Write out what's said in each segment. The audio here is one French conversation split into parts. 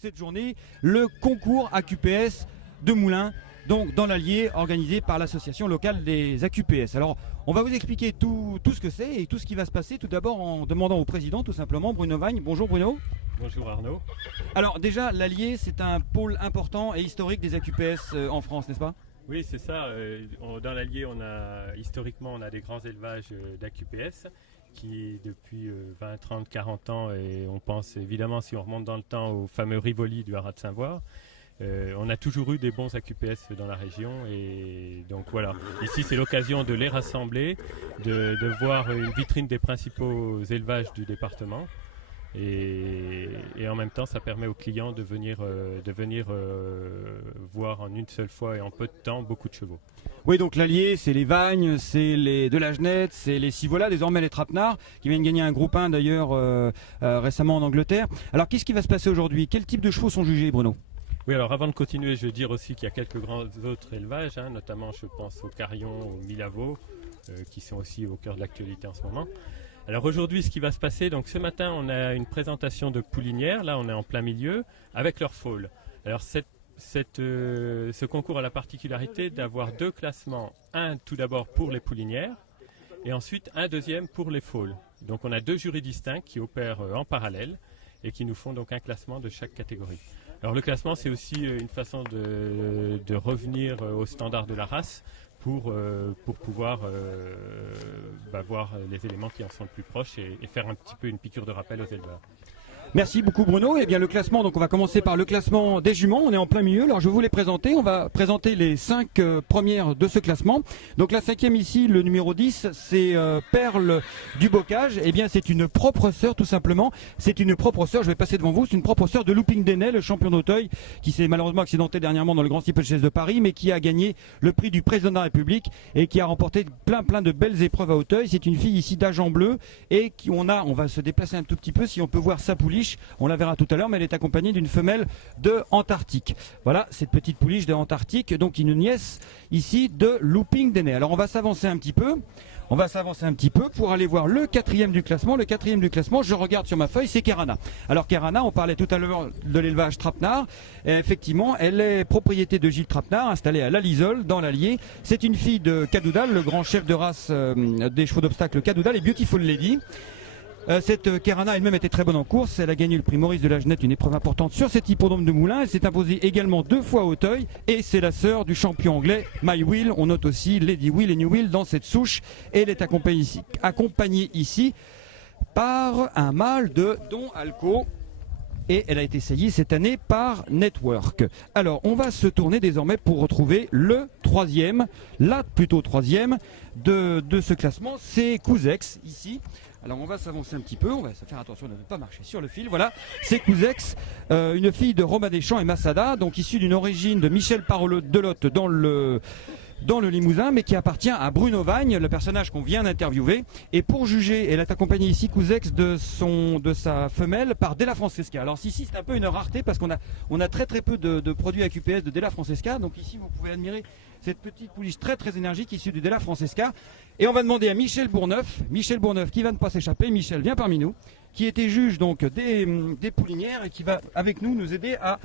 cette journée le concours AQPS de Moulins, donc dans l'Allier, organisé par l'association locale des AQPS. Alors, on va vous expliquer tout ce que c'est et tout ce qui va se passer, tout d'abord en demandant au président, tout simplement, Bruno Vagne. Bonjour Bruno. Bonjour Arnaud. Alors déjà, l'Allier, c'est un pôle important et historique des AQPS en France, n'est-ce pas? Oui, c'est ça. Dans l'Allier, historiquement, on a des grands élevages d'AQPS qui, depuis 20, 30, 40 ans, et on pense évidemment, si on remonte dans le temps, au fameux Rivoli du Haras de Saint-Voir, on a toujours eu des bons AQPS dans la région. Et donc voilà, ici c'est l'occasion de les rassembler, de voir une vitrine des principaux élevages du département. Et en même temps, ça permet aux clients de venir voir en une seule fois et en peu de temps beaucoup de chevaux. Oui, donc l'Allier, c'est les Vagnes, c'est les de la Genette, c'est les Sivola, désormais les Trapenard, qui viennent gagner un groupe 1 d'ailleurs récemment en Angleterre. Alors qu'est-ce qui va se passer aujourd'hui? Quel type de chevaux sont jugés, Bruno? Oui, alors avant de continuer, je veux dire aussi qu'il y a quelques grands autres élevages, notamment je pense au Carillon, au Milavo, qui sont aussi au cœur de l'actualité en ce moment. Alors aujourd'hui, ce qui va se passer, donc ce matin, on a une présentation de poulinières, là on est en plein milieu, avec leur foal. Alors ce concours a la particularité d'avoir deux classements, un tout d'abord pour les poulinières, et ensuite un deuxième pour les foals. Donc on a deux jurys distincts qui opèrent en parallèle, et qui nous font donc un classement de chaque catégorie. Alors le classement, c'est aussi une façon de revenir au standard de la race, pour pouvoir voir les éléments qui en sont le plus proches et faire un petit peu une piqûre de rappel aux éleveurs. Merci beaucoup Bruno. Eh bien le classement, donc on va commencer par le classement des juments, on est en plein milieu, alors je vais vous les présenter, on va présenter les 5 premières de ce classement. Donc la 5e ici, le numéro 10, c'est Perle du Bocage. Eh bien c'est une propre sœur tout simplement, c'est une propre sœur, je vais passer devant vous, c'est une propre sœur de Looping Denay, le champion d'Auteuil, qui s'est malheureusement accidenté dernièrement dans le Grand Steeplechase de Paris, mais qui a gagné le prix du président de la République et qui a remporté plein de belles épreuves à Auteuil. C'est une fille ici d'Agen Bleu et on va se déplacer un tout petit peu si on peut voir sa pouliche. On la verra tout à l'heure, mais elle est accompagnée d'une femelle de Antarctique. Voilà, cette petite pouliche de Antarctique, donc une nièce ici de Looping Denay. Alors on va s'avancer un petit peu. Pour aller voir le 4e du classement. Le 4e du classement, je regarde sur ma feuille, c'est Kerana. Alors Kerana, on parlait tout à l'heure de l'élevage Trapenard. Et effectivement, elle est propriété de Gilles Trapenard, installée à l'Alisole, dans l'Allier. C'est une fille de Cadoudal, le grand chef de race des chevaux d'obstacle Cadoudal et Beautiful Lady. Cette Kerana elle-même était très bonne en course, elle a gagné le prix Maurice de la Genette, une épreuve importante sur cet hippodrome de Moulins. Elle s'est imposée également 2 fois à Auteuil et c'est la sœur du champion anglais My Will. On note aussi Lady Will et New Will dans cette souche. Et elle est accompagnée ici par un mâle de Don Alco. Et elle a été essayée cette année par Network. Alors on va se tourner désormais pour retrouver le 3e, de ce classement, c'est Couzex ici. Alors on va s'avancer un petit peu, on va faire attention de ne pas marcher sur le fil. Voilà, c'est Couzex, une fille de Romain Deschamps et Massada, donc issue d'une origine de Michel Parolo-Delotte dans le Limousin, mais qui appartient à Bruno Vagne, le personnage qu'on vient d'interviewer. Et pour juger, elle est accompagnée ici, Couzex, de sa femelle par Della Francesca. Alors ici, c'est un peu une rareté parce qu'on a très peu de produits AQPS de Della Francesca. Donc ici, vous pouvez admirer cette petite pouliche très énergique issue de Della Francesca. Et on va demander à Michel Bourneuf qui va ne pas s'échapper. Michel, viens parmi nous, qui était juge donc des poulinières et qui va avec nous aider à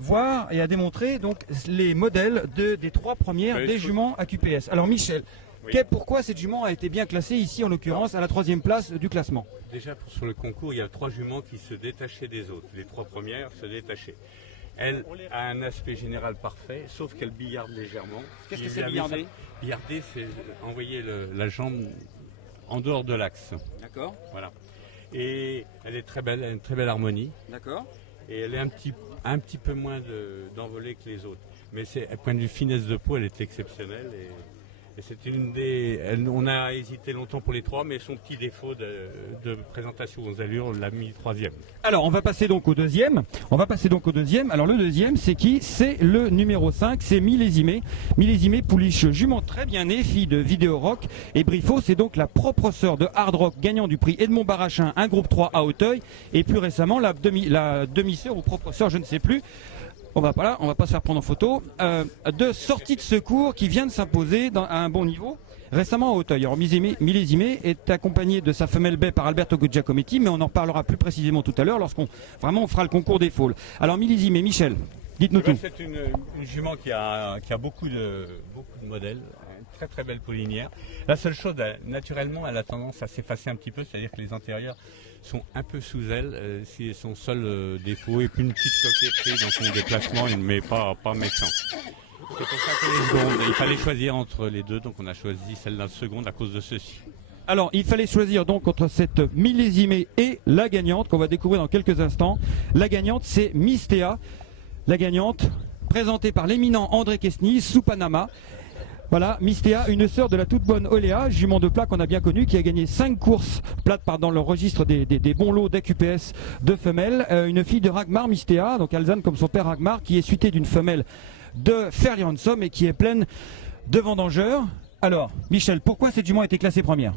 voir et à démontrer donc les modèles des 3 premières des juments AQPS. Alors Michel, oui. Pourquoi cette jument a été bien classée ici en l'occurrence à la 3e place du classement? Déjà sur le concours, il y a 3 juments qui se détachaient des autres. Les 3 premières se détachaient. Elle a un aspect général parfait, sauf qu'elle billarde légèrement. Qu'est-ce que c'est billarder? Billarder, c'est envoyer la jambe en dehors de l'axe. D'accord. Voilà. Et elle est très belle, elle a une très belle harmonie. D'accord. Et elle est un petit peu moins d'envolée que les autres. Mais à point de vue finesse de peau, elle est exceptionnelle. Et c'est on a hésité longtemps pour les 3, mais son petit défaut de présentation aux allures l'a mis 3e. Alors on va passer donc au 2e. Alors le 2e, c'est qui? C'est le numéro 5, c'est Millésimé. Millésimé, pouliche jument très bien née, fille de Vidéo Rock. Et Briffaut, c'est donc la propre sœur de Hard Rock, gagnant du prix Edmond Barachin, un groupe 3 à Auteuil. Et plus récemment, la demi-sœur ou propre sœur, je ne sais plus. On va pas se faire prendre en photo. De sortie de secours qui vient de s'imposer à un bon niveau. récemment à Auteuil. Alors Millésimé est accompagné de sa femelle baie par Alberto Giacometti, mais on en parlera plus précisément tout à l'heure lorsqu'on vraiment on fera le concours des foals. Alors Millésimé, Michel, dites-nous tout. C'est une jument qui a beaucoup de modèles, une très très belle poulinière. La seule chose, naturellement, elle a tendance à s'effacer un petit peu, c'est-à-dire que les antérieurs sont un peu sous elle, c'est son seul défaut, et puis une petite coquetterie dans son déplacement, mais pas méchant. C'est pour ça que les secondes, il fallait choisir entre les deux, donc on a choisi celle d'un seconde à cause de ceci. Alors, il fallait choisir donc entre cette Millésimée et la gagnante qu'on va découvrir dans quelques instants. La gagnante, c'est Mistea. La gagnante, présentée par l'éminent André Quesny, sous Panama. Voilà, Mistea, une sœur de la toute bonne Oléa, jument de plat qu'on a bien connue, qui a gagné 5 courses plates dans le registre des bons lots d'AQPS de femelles. Une fille de Ragmar, Mistea, donc alezane comme son père Ragmar, qui est suitée d'une femelle de Fairly Ransom et qui est pleine de vendangeurs. Alors, Michel, pourquoi cette jument a été classée première?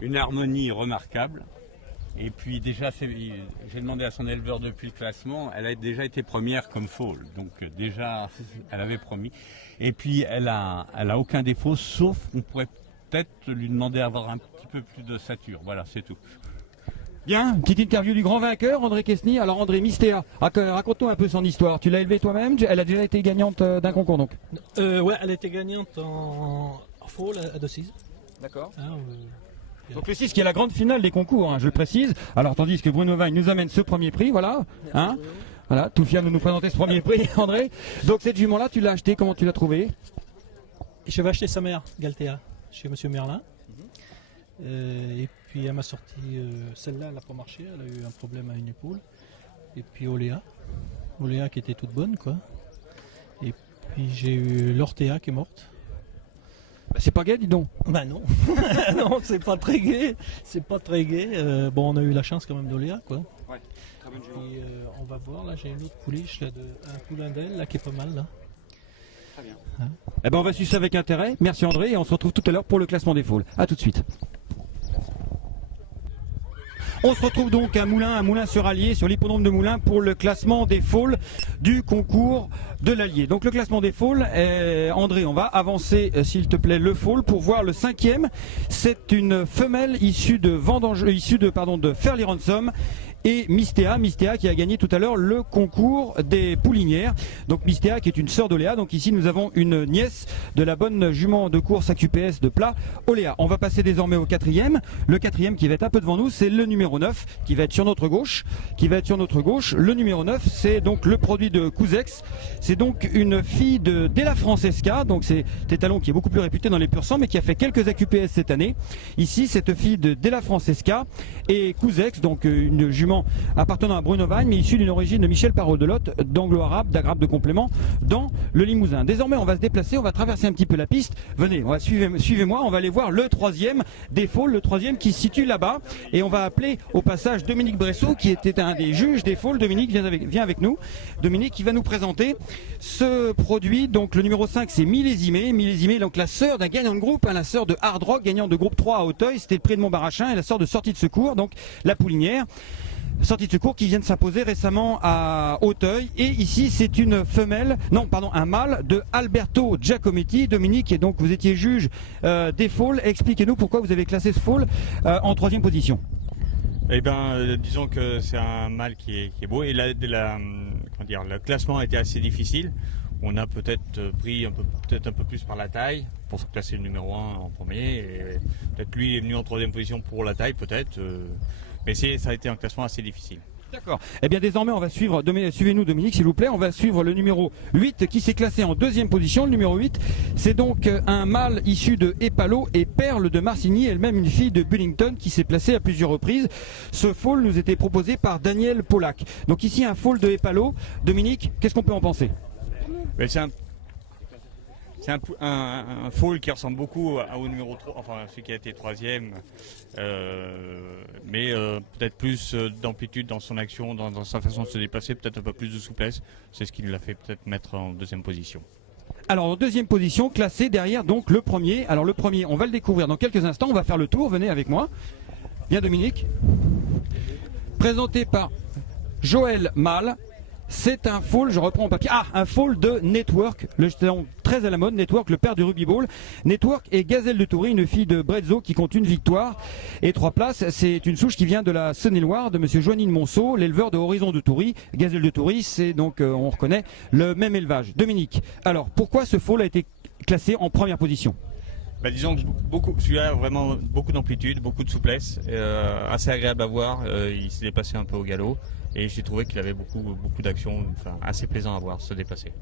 Une harmonie remarquable. Et puis déjà, j'ai demandé à son éleveur depuis le classement, elle a déjà été première comme foal. Donc déjà, elle avait promis. Et puis, elle a aucun défaut, sauf qu'on pourrait peut-être lui demander d'avoir un petit peu plus de sature. Voilà, c'est tout. Bien, petite interview du grand vainqueur, André Quesny. Alors André, Mistea, raconte-nous un peu son histoire. Tu l'as élevée toi-même, elle a déjà été gagnante d'un concours donc. Ouais, elle a été gagnante en foal à 2-6. D'accord. Hein, Donc le 6 qui est la grande finale des concours, hein, je le précise. Alors tandis que Bruno Vagne nous amène ce premier prix, voilà. Hein, voilà, tout fier de nous présenter ce premier prix, André. Donc cette jument-là, tu l'as achetée, comment tu l'as trouvée? Je vais acheter sa mère, Galtea, chez Monsieur Merlin. Et puis elle m'a sorti celle-là, elle n'a pas marché, elle a eu un problème à une épaule. Et puis Oléa qui était toute bonne quoi. Et puis j'ai eu l'Ortea qui est morte. Bah, c'est pas gai, dis donc. Bah non, non, c'est pas très gai, c'est pas très gai. Bon, on a eu la chance quand même d'Oléa quoi. Ouais, très bonne jument. Et on va voir, là j'ai une autre pouliche, là, un poulain d'elle là qui est pas mal là. Très bien. Hein, eh ben on va suivre ça avec intérêt. Merci André et on se retrouve tout à l'heure pour le classement des foals. A tout de suite. On se retrouve donc à Moulins, sur Allier, sur l'hippodrome de Moulins pour le classement des foals du concours de l'Allier. Donc le classement des foals, André, on va avancer s'il te plaît le foal pour voir le 5e. C'est une femelle issue de Fairly Ransom. Et Mistea qui a gagné tout à l'heure le concours des poulinières. Donc Mistea qui est une sœur d'Oléa. Donc ici nous avons une nièce de la bonne jument de course AQPS de plat, Oléa. On va passer désormais au 4e. Le 4e qui va être un peu devant nous, c'est le numéro 9 qui va être sur notre gauche. Le numéro 9, c'est donc le produit de Couzex. C'est donc une fille de Della Francesca. Donc c'est Tétalon qui est beaucoup plus réputé dans les pur sang mais qui a fait quelques AQPS cette année. Ici cette fille de Della Francesca et Couzex, donc une jument appartenant à Bruno Vagne, mais issu d'une origine de Michel Parot-Delotte, d'anglo-arabe, d'Agrabe de complément, dans le Limousin. Désormais, on va se déplacer, on va traverser un petit peu la piste. Venez, suivez-moi, on va aller voir le 3e des foals, le 3e qui se situe là-bas. Et on va appeler au passage Dominique Bressot, qui était un des juges des foals. Dominique, viens avec nous. Dominique, qui va nous présenter ce produit. Donc, le numéro 5, c'est Millésimé. Millésimé, donc la sœur d'un gagnant de groupe, la sœur de Hard Rock, gagnant de groupe 3 à Auteuil. C'était le prix de Montbarachin et la sœur de Sortie de Secours, donc la poulinière. Sortie de secours qui vient de s'imposer récemment à Auteuil. Et ici, c'est un mâle de Alberto Giacometti. Dominique, et donc vous étiez juge des foals. Expliquez-nous pourquoi vous avez classé ce foal en 3e position. Eh bien, disons que c'est un mâle qui est beau. Et le classement a été assez difficile. On a peut-être pris un peu plus par la taille pour se classer le numéro 1 en premier. Et peut-être lui est venu en 3e position pour la taille, peut-être. Mais ça a été un classement assez difficile. D'accord. Eh bien désormais on va suivez-nous Dominique s'il vous plaît, on va suivre le numéro 8 qui s'est classé en 2e position. Le numéro 8 c'est donc un mâle issu de Epalo et Perle de Marcigny, elle-même une fille de Bullington qui s'est placée à plusieurs reprises. Ce foal nous était proposé par Daniel Pollack. Donc ici un foal de Epalo. Dominique, qu'est-ce qu'on peut en penser? C'est un foal qui ressemble beaucoup au numéro 3, enfin celui qui a été 3e, mais peut-être plus d'amplitude dans son action, dans sa façon de se déplacer, peut-être un peu plus de souplesse. C'est ce qui nous l'a fait peut-être mettre en 2e position. Alors en 2e position, classé derrière donc le premier. Alors le premier, on va le découvrir dans quelques instants, on va faire le tour, venez avec moi. Viens Dominique. Présenté par Joël Mal. C'est un foal, je reprends en papier. Ah, un foal de Network, le jeton très à la mode, Network, le père du rugby ball. Network et Gazelle de Toury, une fille de Brezzo qui compte une victoire et 3 places. C'est une souche qui vient de la Saône-et-Loire, de monsieur Joanny de Monceau, l'éleveur de Horizon de Toury. Gazelle de Toury, c'est donc, on reconnaît, le même élevage. Dominique, alors pourquoi ce foal a été classé en première position? Bah, disons que celui-là a vraiment beaucoup d'amplitude, beaucoup de souplesse, assez agréable à voir. Il s'est déplacé un peu au galop et j'ai trouvé qu'il avait beaucoup d'action, enfin, assez plaisant à voir se déplacer.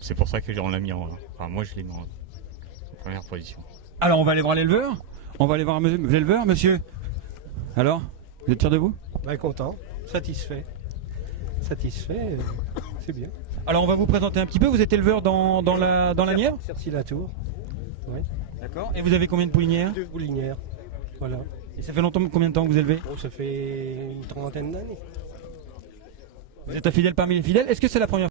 C'est pour ça que on l'a mis moi je l'ai mis en première position. Alors on va aller voir l'éleveur. On va aller voir l'éleveur, monsieur. Alors, vous êtes fier de vous? Bah, content, satisfait. Satisfait, c'est bien. Alors on va vous présenter un petit peu. Vous êtes éleveur dans la Nièvre? Cercy-la-Tour. Oui. D'accord. Et vous avez combien de poulinières? 2 poulinières. Voilà. Et ça fait combien de temps que vous élevez? Bon, ça fait une trentaine d'années. Vous êtes un fidèle parmi les fidèles. Est-ce que c'est la première